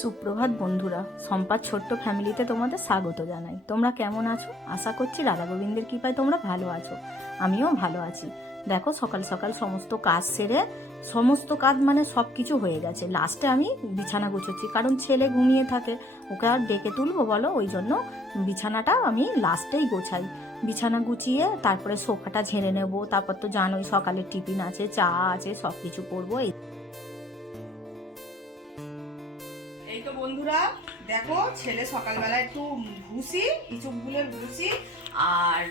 সুপ্রভাত বন্ধুরা, সম্পার ছোট্ট ফ্যামিলিতে তোমাদের স্বাগত জানাই। তোমরা কেমন আছো? আশা করছি রাধা গোবিন্দের কৃপায় তোমরা ভালো আছো। আমিও ভালো আছি। দেখো, সকাল সকাল সমস্ত কাজ সেরে, সমস্ত কাজ মানে সব কিছু হয়ে গেছে। লাস্টে আমি বিছানা গুছোচ্ছি, কারণ ছেলে ঘুমিয়ে থাকে, ওকে আর ডেকে তুলবো বলো? ওই জন্য বিছানাটা আমি লাস্টেই গোছাই। বিছানা গুছিয়ে তারপরে সোফাটা ঝেড়ে নেব। তারপর তো জানোই সকালের টিফিন আছে, চা আছে, সব কিছু করবো। এই তো বন্ধুরা, দেখো ছেলে সকালবেলা একটু ভুসি, ইচুকগুলের ভুসি আর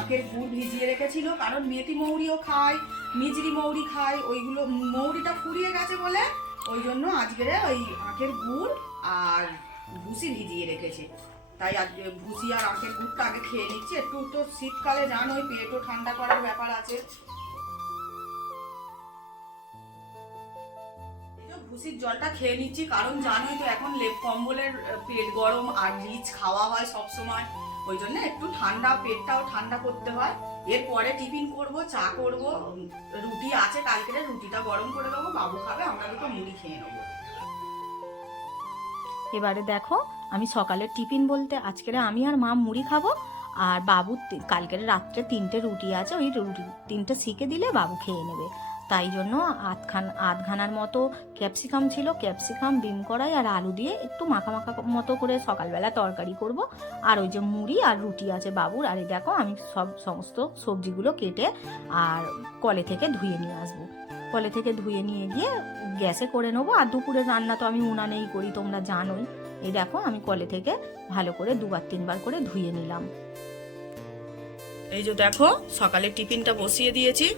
আখের গুড় ভিজিয়ে রেখেছিল, কারণ মেথি মৌরিও খায়, মিজরি মৌরি খায়। ওইগুলো মৌরিটা ফুরিয়ে গেছে বলে ওই জন্য আজকে ওই আখের গুড় আর ভুসি ভিজিয়ে রেখেছে। তাই আজকে ভুসি আর আখের গুড়টা আগে খেয়ে নিচ্ছি। একটু তো শীতকালে জানো ওই পেটও ঠান্ডা করার ব্যাপার আছে। ভুসির জলটা খেয়ে নিচ্ছি, কারণ জানোই তো এখন লেপ কম্বলের পেট গরম আর রিচ খাওয়া হয় সব সময়, ওই জন্য একটু ঠান্ডা, পেটটাও ঠান্ডা করতে হয়। এরপরে টিফিন করব, চা করব, রুটি আছে কালকের, রুটিটা গরম করে দেবো, বাবু খাবে, আমরা দুটো মুড়ি খেয়ে নেবো। এবারে দেখো, আমি সকালের টিফিন বলতে আজকের আমি আর মা মুড়ি খাবো, আর বাবু কালকের রাত্রে 3টে রুটি আছে, ওই রুটি 3টে সেঁকে দিলে বাবু খেয়ে নেবে। তাই জন্য আধখানার মতো ক্যাপসিকাম ছিল, ক্যাপসিকাম, ডিম কড়াই আর আলু দিয়ে একটু মাখা মাখা মতো করে সকালবেলা তরকারি করব। আর ওই যে মুড়ি আর রুটি আছে বাবুর। আর এই দেখো, আমি সমস্ত সবজিগুলো কেটে আর কলে থেকে ধুয়ে নিয়ে আসবো। কলে থেকে ধুয়ে নিয়ে গিয়ে গ্যাসে করে নেবো। আর দুপুরের রান্না তো আমি উনানেই করি, তোমরা জানোই। এই দেখো, আমি কলে থেকে ভালো করে 2-3 বার করে ধুয়ে নিলাম। এই যে দেখো, সকালে টিফিনটা বসিয়ে দিয়েছি,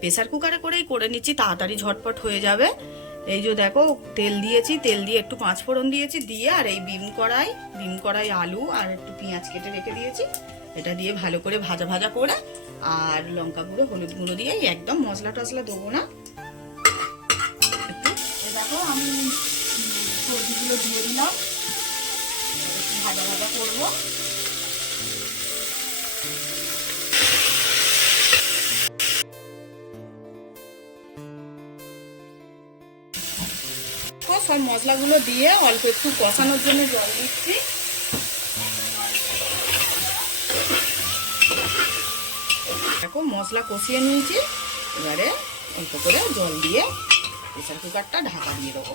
প্রেসার কুকারে করেই করে নিচ্ছি, তাড়াতাড়ি ঝটপট হয়ে যাবে। এই যে দেখো, তেল দিয়েছি, তেল দিয়ে একটু পাঁচফোড়ন দিয়েছি, দিয়ে আর এই বিম কড়াই আলু আর একটু পেঁয়াজ কেটে রেখে দিয়েছি, এটা দিয়ে ভালো করে ভাজা ভাজা করে, আর লঙ্কা গুঁড়ো, হলুদ গুঁড়ো দিয়ে একদম মশলা টসলা দেবো না। একটু দেখো, আমি সবজিগুলো দিয়ে দিলাম, একটু ভাজা ভাজা করবো। সব মশলাগুলো দিয়ে অল্প একটু কষানোর জন্য জল দিচ্ছি। দেখো, মশলা কষিয়ে নিয়েছি, এবারে অল্প করে জল দিয়ে প্রেসার কুকারটা ঢাকা দিয়ে দেবো।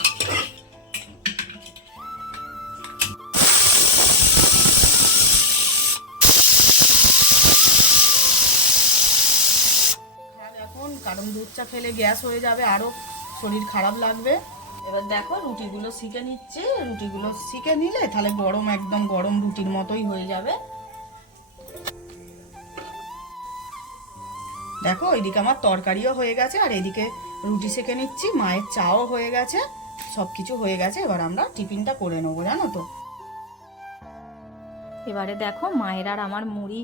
এখন কারণ দুধ চা খেলে গ্যাস হয়ে যাবে, আরো শরীর খারাপ লাগবে। এবার দেখো, রুটিগুলো সেঁকে নিচ্ছি। রুটিগুলো সেঁকে নিলে তাহলে গরম, একদম গরম রুটির মতোই হয়ে যাবে। দেখো, ওইদিকে আমার তরকারিও হয়ে গেছে, আর এদিকে রুটি সেঁকে নিচ্ছি, মায়ের চাও হয়ে গেছে, সবকিছু হয়ে গেছে। এবার আমরা টিফিনটা করে নেবো, জানো তো। এবারে দেখো, মায়ের আর আমার মুড়ি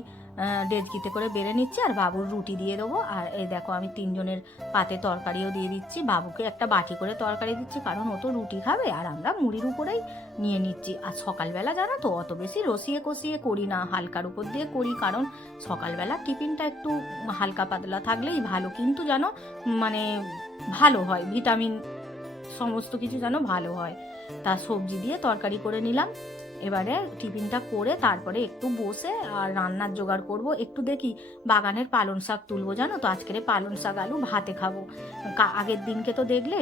ডেচকিতে করে বেড়ে নিচ্ছি, আর বাবুর রুটি দিয়ে দেবো। আর এই দেখো, আমি 3জনের পাতে তরকারিও দিয়ে দিচ্ছি। বাবুকে একটা বাটি করে তরকারি দিচ্ছি, কারণ ও তো রুটি খাবে, আর আমরা মুড়ির উপরেই নিয়ে নিচ্ছি। আর সকালবেলা জানো তো অত বেশি রসিয়ে কষিয়ে করি না, হালকার উপর দিয়ে করি, কারণ সকালবেলা টিফিনটা একটু হালকা পাতলা থাকলেই ভালো, কিন্তু জানো মানে ভালো হয়, ভিটামিন সমস্ত কিছু যেন ভালো হয়। তা সবজি দিয়ে তরকারি করে নিলাম। এবারে টিফিনটা করে তারপরে একটু বসে আর রান্নার জোগাড় করব। একটু দেখি বাগানের পালং শাক তুলবো, জানো তো আজকের পালং শাক আলু ভাতে খাবো। আগের দিনকে তো দেখলে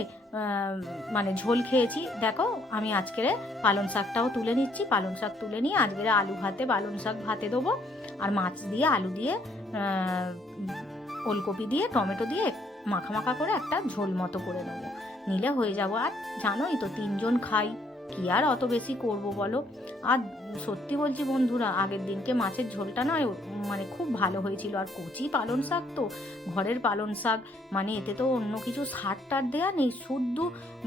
মানে ঝোল খেয়েছি। দেখো, আমি আজকের পালং শাকটাও তুলে নিচ্ছি। পালং শাক তুলে নিয়ে আজকের আলু ভাতে, পালং শাক ভাতে দেবো। আর মাছ দিয়ে, আলু দিয়ে, ওলকপি দিয়ে, টমেটো দিয়ে মাখা মাখা করে একটা ঝোল মতো করে নেবো, নিলে হয়ে যাবো। আর জানোই তো 3জন খাই, কি আর অত বেশি করব বলো। আর সত্যি বলছি বন্ধুরা, আগের দিনকে মাছের ঝোলটা নয় মানে খুব ভালো হয়েছিল। আর কচি পালং শাক তো, ঘরের পালং শাক, মানে এতে তো অন্য কিছু সার টার দেওয়া নেই, শুদ্ধ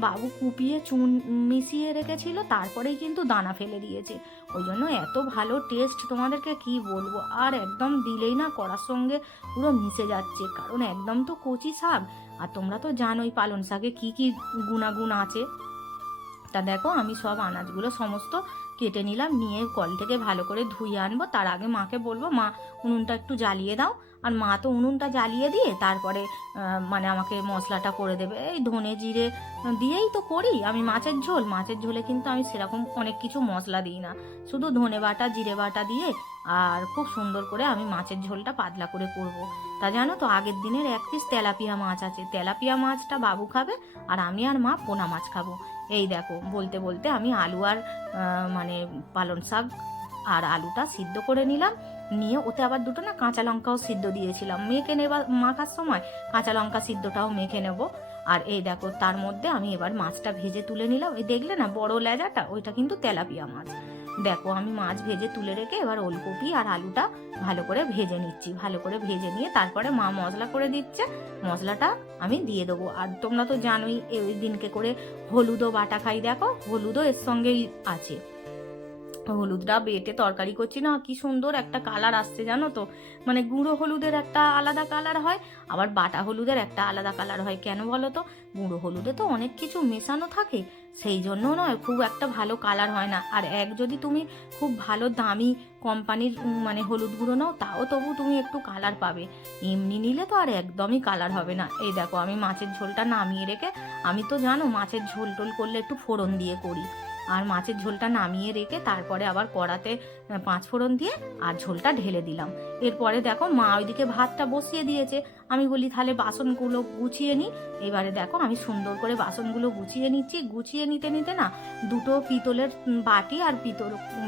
বাবু কুপিয়ে চুন মিশিয়ে রেখেছিল, তারপরেই কিন্তু দানা ফেলে দিয়েছে। ওই জন্য এত ভালো টেস্ট, তোমাদেরকে কি বলবো। আর একদম দিলেই না কড়ার সঙ্গে পুরো মিশে যাচ্ছে, কারণ একদম তো কচি শাক। আর তোমরা তো জানোই পালং শাকে কি কি গুণাগুণ আছে। তা দেখো, আমি সব আনাজগুলো সমস্ত কেটে নিলাম, নিয়ে কল থেকে ভালো করে ধুয়ে আনবো। তার আগে মাকে বলবো, মা উনুনটা একটু জ্বালিয়ে দাও, আর মা তো উনুনটা জ্বালিয়ে দিয়ে তারপরে মানে আমাকে মশলাটা করে দেবে। এই ধনে জিরে দিয়েই তো করি আমি মাছের ঝোলে কিন্তু আমি সেরকম অনেক কিছু মশলা দিই না, শুধু ধনে বাটা জিরে বাটা দিয়ে আর খুব সুন্দর করে আমি মাছের ঝোলটা পাতলা করে করব। তা জানো তো আগের দিনের 1 পিস তেলাপিয়া মাছ আছে, তেলাপিয়া মাছটা বাবু খাবে আর আমি আর মা পোনা মাছ খাবো। এই দেখো বলতে বলতে আমি আলু আর মানে পালং শাক আর আলুটা সিদ্ধ করে নিলাম, নিয়ে ওতে আবার দুটো না কাঁচা লঙ্কাও সিদ্ধ দিয়েছিলাম, মেখে নেবার মাখার সময় কাঁচা লঙ্কা সিদ্ধটাও মেখে নেব। আর এই দেখো তার মধ্যে আমি এবার মাছটা ভেজে তুলে নিলাম, এই দেখলে না বড় লেজাটা, ওইটা কিন্তু তেলাপিয়া মাছ। দেখো আমি মাছ ভেজে তুলে রেখে এবার ওলকপি আর আলুটা ভালো করে ভেজে নিচ্ছি, ভালো করে ভেজে নিয়ে তারপরে মা মশলা করে দিচ্ছে, মশলাটা আমি দিয়ে দেবো। আর তোমরা তো জানোই এই দিনকে করে হলুদও বাটা খাই, দেখো হলুদও এর সঙ্গেই আছে, হলুদটা বেটে তরকারি করছি না, কি সুন্দর একটা কালার আসছে জানো তো। মানে গুঁড়ো হলুদের একটা আলাদা কালার হয়, আবার বাটা হলুদের একটা আলাদা কালার হয়। কেন বলো তো, গুঁড়ো হলুদে তো অনেক কিছু মেশানো থাকে, সেই জন্য নয় খুব একটা ভালো কালার হয় না। আর যদি তুমি খুব ভালো দামি কোম্পানির মানে হলুদ গুঁড়ো নাও, তাও তবু তুমি একটু কালার পাবে, এমনি নিলে তো আর একদমই কালার হবে না। এই দেখো আমি মাছের ঝোলটা নামিয়ে রেখে, আমি তো জানো মাছের ঝোল টোল করলে একটু ফোড়ন দিয়ে করি, আর মাছের ঝোলটা নামিয়ে রেখে তারপরে আবার কড়াতে 5 ফোড়ন দিয়ে আর ঝোলটা ঢেলে দিলাম। এরপরে দেখো মা ওইদিকে ভাতটা বসিয়ে দিয়েছে, আমি বলি তাহলে বাসনগুলো গুছিয়ে নিই। এবারে দেখো আমি সুন্দর করে বাসনগুলো গুছিয়ে নিচ্ছি, গুছিয়ে নিতে নিতে না দুটো পিতলের বাটি আর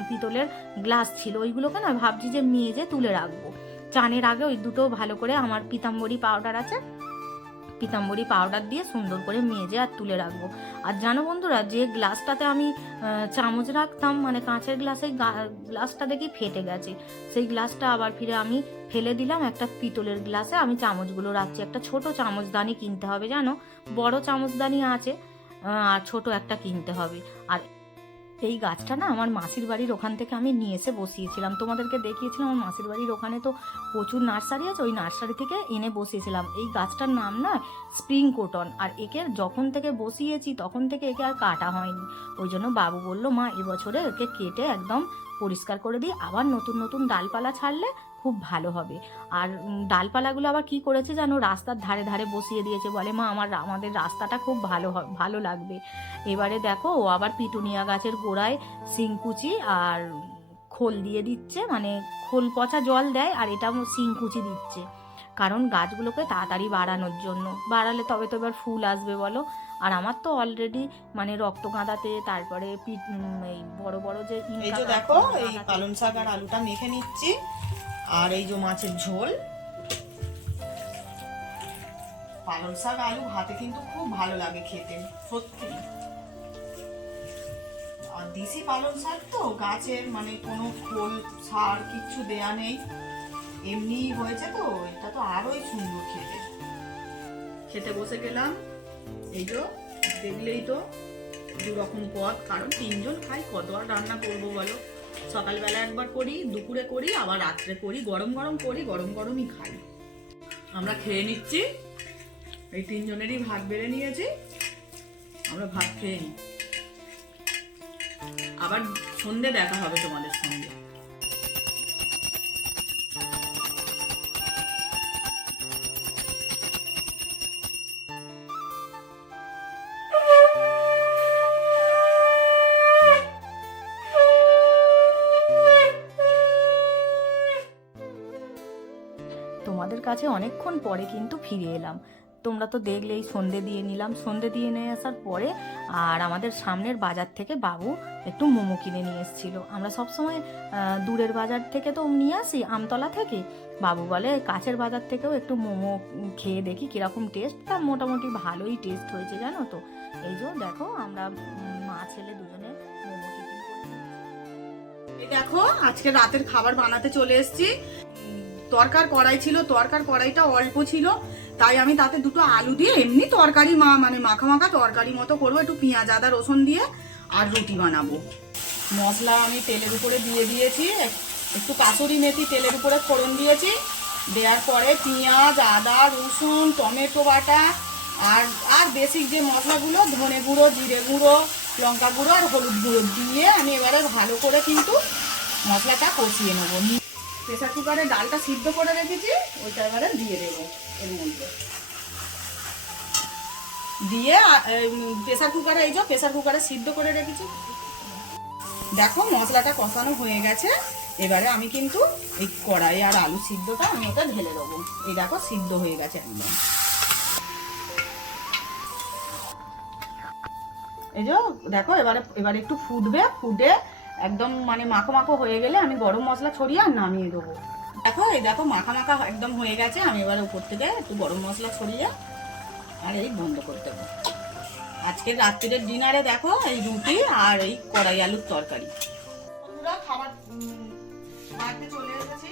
পিতলের গ্লাস ছিল, ওইগুলোকে না ভাবছি যে মেজে তুলে রাখবো। চানের আগে ওই দুটো ভালো করে আমার পিতাম্বরী পাউডার আছে, পিতাম্বরী পাউডার দিয়ে সুন্দর করে মেজে আর তুলে রাখবো। আর জানো বন্ধুরা, যে গ্লাসটাতে আমি চামচ রাখতাম মানে কাঁচের গ্লাসে, গ্লাসটা দেখি ফেটে গেছে, সেই গ্লাসটা আবার ফিরে আমি ফেলে দিলাম, একটা পিতলের গ্লাসে আমি চামচগুলো রাখছি। একটা ছোট চামচদানি কিনতে হবে জানো, বড় চামচদানি আছে আর ছোট একটা কিনতে হবে। আর এই গাছটা না আমার মাসির বাড়ির ওখান থেকে আমি নিয়ে এসে বসিয়েছিলাম, তোমাদেরকে দেখিয়েছিলাম আমার মাসির বাড়ির ওখানে তো প্রচুর নার্সারি আছে, ওই নার্সারি থেকে এনে বসিয়েছিলাম। এই গাছটার নাম না স্প্রিং কটন, আর একে যখন থেকে বসিয়েছি তখন থেকে একে আর কাটা হয়নি। ওই জন্য বাবু বলল মা এবছরে একে কেটে একদম পরিষ্কার করে দিই, আবার নতুন নতুন ডালপালা ছাড়লে খুব ভালো হবে। আর ডালপালাগুলো আবার কি করেছে জানো, রাস্তার ধারে ধারে বসিয়ে দিয়েছে, বলে মা আমাদের রাস্তাটা খুব ভালো লাগবে। এবারে দেখো ও আবার পিটুনিয়া গাছের গোড়ায় শিংকুচি আর খোল দিয়ে দিচ্ছে, মানে খোল পচা জল দেয় আর এটা শিংকুচি দিচ্ছে, কারণ গাছগুলোকে তাড়াতাড়ি বাড়ানোর জন্য, বাড়ালে তবে তো এবার ফুল আসবে বলো। আর আমার তো অলরেডি মানে রক্তগাঁদাতে, তারপরে এই বড় বড় যে এই যে দেখো এই পালং শাক আর আলুটা মেখে নিচ্ছি, আর এই যে মাছের ঝোল। পালং শাক আলু ভাতে কিন্তু খুব ভালো লাগে খেতে সত্যি, আর দেশি পালং শাক তো গাছের, মানে কোনো খোল সার কিচ্ছু দেয়া নেই, এমনি হয়েছে তো, এটা তো আরোই সুন্দর খেতে। খেতে বসে গেলাম, এই যে দেখলেই তো 2 রকম পদ, কারণ 3 জন খাই, কত আর রান্না করবো বলো। সকালবেলা একবার করি, দুপুরে করি, আবার রাত্রে করি, গরম গরম করি, গরম গরমই খাই। আমরা খেয়ে নিচ্ছি, এই 3 জনেরই ভাত বেড়ে নিয়েছি, আমরা ভাত খেয়ে নিই, আবার সন্ধ্যে দেখা হবে তোমাদের সঙ্গে। তোমাদের কাছে অনেকক্ষণ পরে কিন্তু ফিরে এলাম। তোমরা তো দেখলেই সন্ধে দিয়ে নিলাম, সন্ধে দিয়ে নিয়ে আসার পরে আর আমাদের সামনের বাজার থেকে বাবু একটু মোমো কিনে নিয়ে এসেছিল। আমরা সবসময় দূরের বাজার থেকে তো নিয়ে আসি আমতলা থেকে, বাবু বলে কাছের বাজার থেকেও একটু মোমো খেয়ে দেখি কীরকম টেস্ট, তা মোটামুটি ভালোই টেস্ট হয়েছে জানো তো। এই যে দেখো আমরা মা ছেলে দুজনে মোমো টিফিন করে এই দেখো আজকে রাতের খাবার বানাতে চলে এসেছি। তরকার কড়াই ছিল, তরকার কড়াইটা অল্প ছিল, তাই আমি তাতে দুটো আলু দিয়ে এমনি তরকারি মানে মাখা মাখা তরকারি মতো করবো, একটু পেঁয়াজ আদা রসুন দিয়ে আর রুটি বানাবো। মশলা আমি তেলের উপরে দিয়ে দিয়েছি, একটু কাসুরি মেথি তেলের উপরে ফোড়ন দিয়েছি, দেওয়ার পরে পেঁয়াজ আদা রসুন টমেটো বাটা আর বেসিক যে মশলাগুলো ধনে গুঁড়ো জিরে গুঁড়ো লঙ্কা গুঁড়ো আর হলুদ গুঁড়ো দিয়ে আমি এবারে ভালো করে কিন্তু মশলাটা কষিয়ে নেবো। প্রেসার কুকারে ডালটা সিদ্ধ করে রেখেছি, ওইটা এবারে দিয়ে দেবো এর মধ্যে দিয়ে। প্রেসার কুকারে, এই যে প্রেসার কুকারে সিদ্ধ করে রেখেছি। দেখো মশলাটা কষানো হয়ে গেছে। এবারে আমি কিন্তু এই কড়াই আর আলু সিদ্ধটা আমি ওটা ঢেলে দেবো। এই দেখো সিদ্ধ হয়ে গেছে একদম। এই যে দেখো এবারে একটু ফুটবে, ফুটে একদম মানে মাখো মাখো হয়ে গেলে আমি গরম মশলা ছড়িয়ে আর নামিয়ে দেবো। দেখো এই দেখো মাখা মাখা একদম হয়ে গেছে। আমি এবারে উপর থেকে একটু গরম মশলা ছড়িয়ে আর এই বন্ধ করে দেবো। আজকের রাত্রির ডিনারে দেখো এই রুটি আর এই কড়াই আলুর তরকারি। বন্ধুরা খাবার বাড়িতে চলে এসেছি,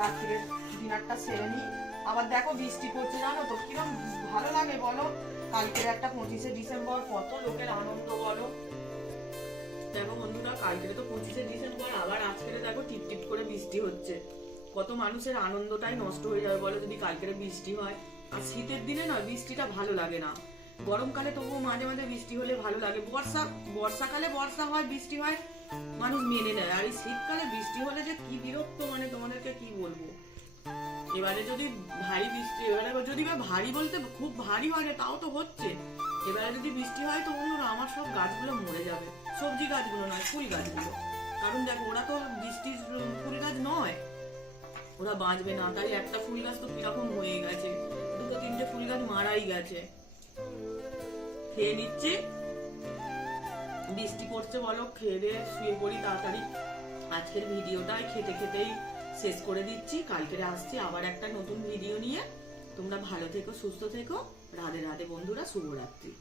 রাত্রির ডিনারটা সেরে নিই। আবার দেখো বৃষ্টি পড়ছে, জানো তো কিরকম ভালো লাগে বলো। কালকের একটা 25শে ডিসেম্বর, কত লোকের আনন্দ বলো। দেখো বন্ধুরা কালকের তো 25শে ডিসেম্বর, আবার আজকের দেখো টিপ টিপ করে বৃষ্টি হচ্ছে। কত মানুষের আনন্দটাই নষ্ট হয়ে যাবে বলো যদি কালকের বৃষ্টি হয়। আর শীতের দিনে না বৃষ্টিটা ভালো লাগে না। গরমকালে তবুও মাঝে মাঝে বৃষ্টি হলে ভালো লাগে। বর্ষাকালে বর্ষা হয়, বৃষ্টি হয়, মানুষ মেনে নেয়। আর এই শীতকালে বৃষ্টি হলে যে কি বিরক্ত, মানে তোমাদেরকে কি বলবো। এবারে যদি ভারী বৃষ্টি, এবারে যদি ভারী বলতে খুব ভারী হয় না, তাও তো হচ্ছে। এবারে যদি বৃষ্টি হয় তো বন্ধুরা আমার সব গাছগুলো মরে যাবে। সবজি গাছগুলো নয়, ফুল গাছগুলো। কারণ দেখো ওরা তো বৃষ্টির ফুল গাছ নয়, ওরা বাঁচবে না। তাই একটা ফুল গাছ তো কিরকম হয়ে গেছে, দুটো তিনটে ফুল গাছ মারাই গেছে। খেয়ে নিচ্ছি, বৃষ্টি পড়ছে বলো, খেয়ে দিয়ে শুয়ে পড়ি তাড়াতাড়ি। আজকের ভিডিওটাই খেতে খেতেই শেষ করে দিচ্ছি। কালকে আসছি আবার একটা নতুন ভিডিও নিয়ে। তোমরা ভালো থেকো, সুস্থ থেকো। রাধে রাধে বন্ধুরা, শুভরাত্রি।